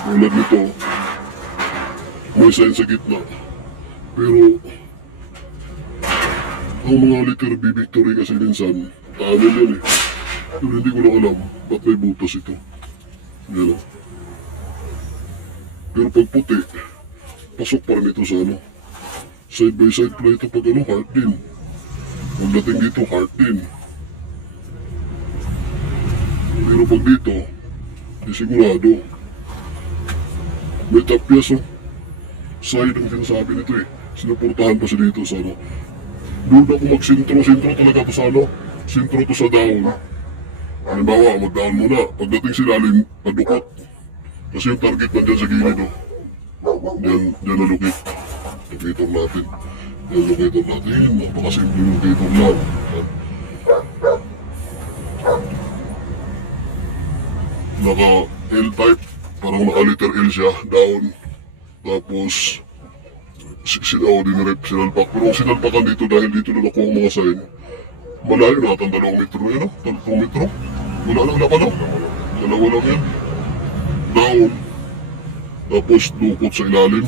Tulad nito, may sign sa gitna. Pero, ang mga letter B Victory kasi minsan, tunnel yan eh. Pero hindi ko lang alam, ba't may butas ito. Yan o. Pero pag puti, pasok pa rin ito sa ano. Side by side pala ito pag ano, heart din. Pagdating dito, heart din. Pero pag dito, di sigurado. May tapyas o. Side ang sinasabi nito eh. Sinuportahan pa siya dito sa ano. Doon ako magsintro-sintro talaga to sa ano. Sintro to sa down. Halimbawa, mag-down muna. Pagdating silalim, padukot. Kasi yung target nandyan sa gilid o. Diyan nalukit. Locator natin. Diyan locator natin. Napakasimple locator lang. Naka L-type. Parang naka-letter L siya. Down. Tapos, sinalpak. Pero kung sinalpakan dito dahil dito na nakuha ang mga sign, malayo na atang 2 metro na yun, 2 metro. Wala lang laban, no? Dalawa lang yan. Down. Tapos, dukot sa ilalim.